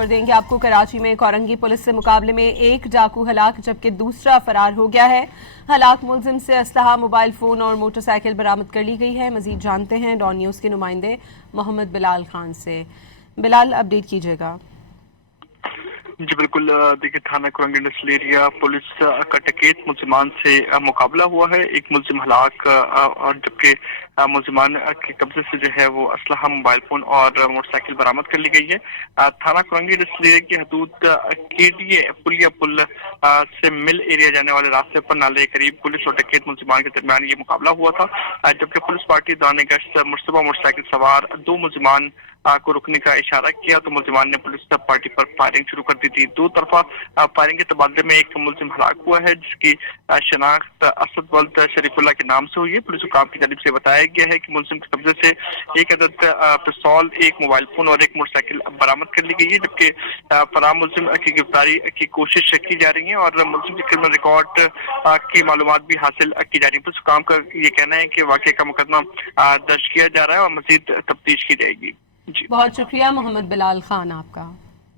खबर देंगे आपको। कराची में कोरंगी पुलिस से मुकाबले में एक डाकू हलाक जबकि दूसरा फरार हो गया है। हलाक मुलजिम से असलहा, मोबाइल फोन और मोटरसाइकिल बरामद कर ली गई है। मजीद जानते हैं डॉन न्यूज़ के नुमाइंदे मोहम्मद बिलाल खान से। बिलाल, अपडेट कीजिएगा। जी बिल्कुल, देखिए थाना कोरंगी इंडस्ट्रियल एरिया पुलिस का डकैत मुलजिमान से मुकाबला हुआ है। एक मुलजिम हलाक और जबकि मुलजिमान के कब्जे से जो है वो असलहा, मोबाइल फोन और मोटरसाइकिल बरामद कर ली गई है। थाना कोरंगी इंडस्ट्रियल एरिया की हदूद केडीए पुलिया पुल से मिल एरिया जाने वाले रास्ते पर नाले के करीब पुलिस और डकैत मुलजिमान के दरमियान ये मुकाबला हुआ था। जबकि पुलिस पार्टी दौरान गश्त मुश्तबा मोटरसाइकिल सवार दो मुलजिमान को रुकने का इशारा किया तो मुलजिमान ने पुलिस पार्टी पर फायरिंग शुरू कर दी थी। दो तरफा फायरिंग के तबादले में एक मुलजिम हलाक हुआ है जिसकी शनाख्त असद वल्द शरीफुल्लाह के नाम से हुई है। पुलिस हुकाम की जानिब से बताया गया है कि मुलजिम के कब्जे से एक अदद पिस्तौल, एक मोबाइल फोन और एक मोटरसाइकिल बरामद कर ली गई है। जबकि फरार मुलजिम की गिरफ्तारी की कोशिश की जा रही है और मुलजिम के क्रिमिनल रिकॉर्ड की मालूमात भी हासिल की जा रही है। पुलिस हुकाम का ये कहना है कि वाकये का मुकदमा दर्ज किया जा रहा है और मजीद तफ्तीश की जाएगी। बहुत शुक्रिया मोहम्मद बिलाल खान आपका।